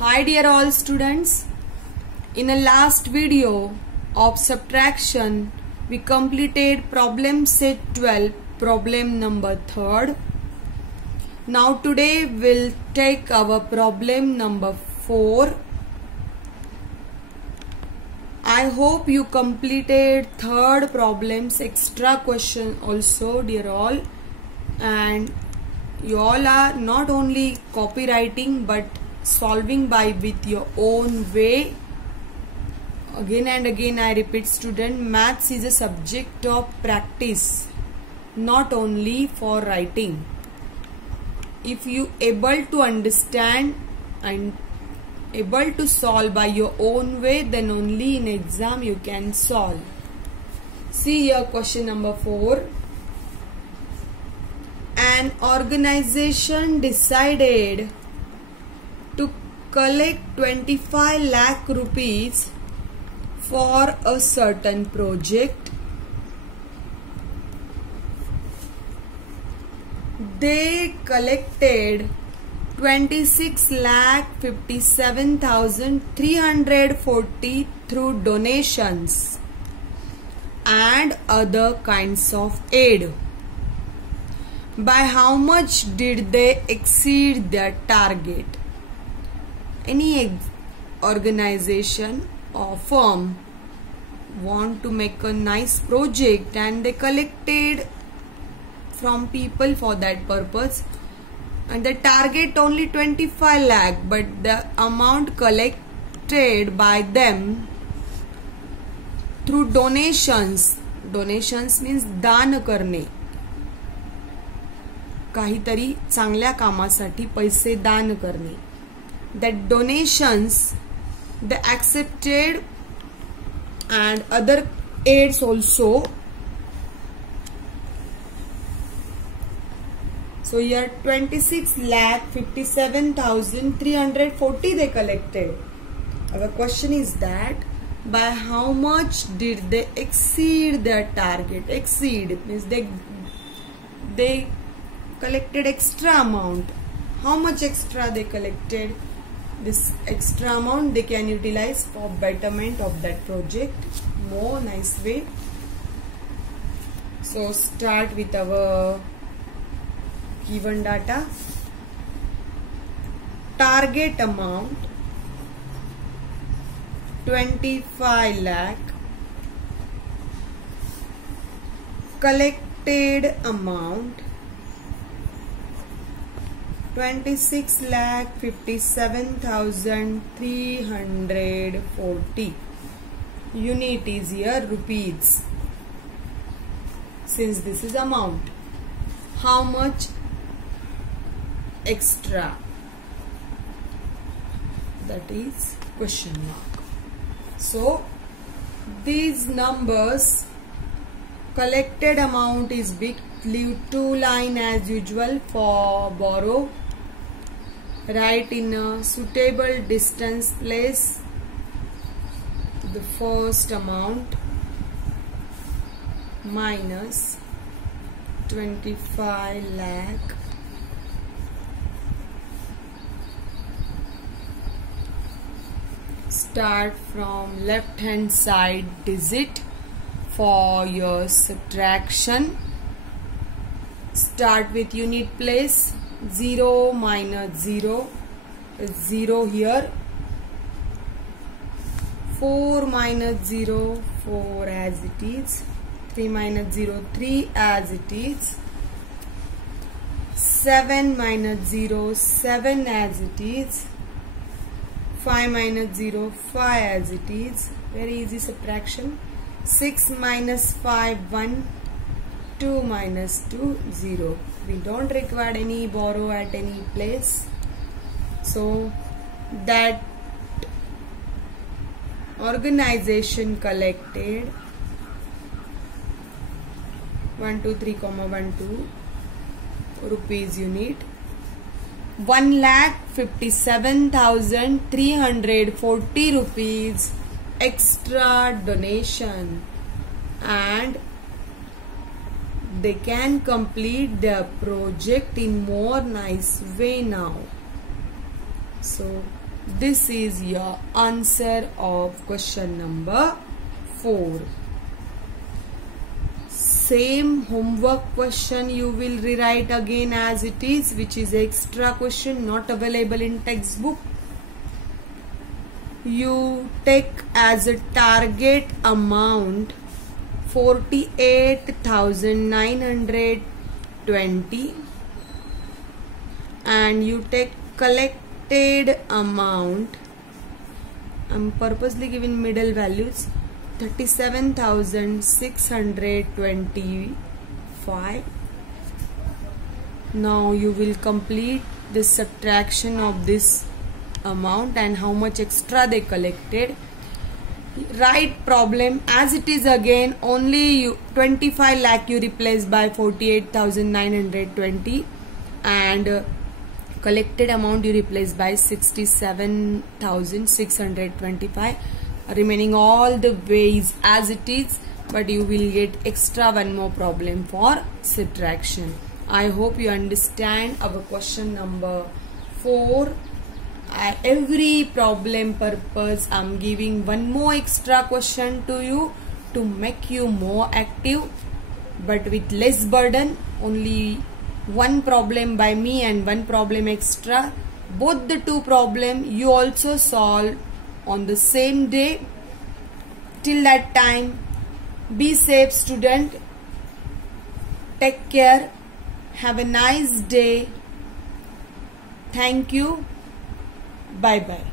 Hi dear all students, in the last video of subtraction we completed problem set 12, problem number 3rd. Now today we'll take our problem number 4. I hope you completed third problem's extra question also dear all, and you all are not only copywriting but solving by with your own way. Again and again I repeat student, maths is a subject of practice, not only for writing. If you able to understand and able to solve by your own way, then only in exam you can solve. See here question number 4. An organization decided to collect 25 lakh rupees for a certain project. They collected 26,57,340 through donations and other kinds of aid. By how much did they exceed their target? Any organization or firm want to make a nice project and they collected from people for that purpose, and the target only 25 lakh, but the amount collected by them through donations means दान करणे, काहीतरी चांगल्या कामासाठी पैसे दान करणे. That donations they accepted and other aids also. So here 26,57,340 they collected. Our question is that by how much did they exceed their target? Exceed means they collected extra amount. How much extra they collected? This extra amount they can utilize for betterment of that project more nice way. So start with our given data. Target amount 25 lakh. Collected amount 26,57,340. Unit is here rupees. Since this is amount, how much extra? That is question mark. So these numbers, collected amount is big. Leave 2 line as usual for borrow. Write in a suitable distance place the first amount minus 25 lakh start from left hand side digit for your subtraction. Start with unit place. 0 minus 0 is 0 here. 4 minus 0, 4 as it is. 3 minus 0, 3 as it is. 7 minus 0, 7 as it is. 5 minus 0, 5 as it is. Very easy subtraction. 6 minus 5, 1. 2 minus 2, 0. We don't require any borrow at any place. So that organization collected 123,12 rupees unit 1,57,340 rupees extra donation, and they can complete their project in more nice way now. So This is your answer of question number 4. Same homework question you will rewrite again as it is, which is extra question not available in textbook. You take as a target amount 48,920 and you take collected amount, I'm purposely giving middle values, 37,625. Now you will complete the subtraction of this amount and how much extra they collected. Write problem as it is again, only 25 lakh you replace by 48,920 and collected amount you replace by 67,625. Remaining all the ways as it is, but you will get extra one more problem for subtraction. I hope you understand our question number 4. Every problem purpose I'm giving one more extra question to you to make you more active, but with less burden. Only one problem by me and one problem extra. Both the two problem you also solve on the same day. Till that time, be safe student. Take care. Have a nice day. Thank you. Bye bye.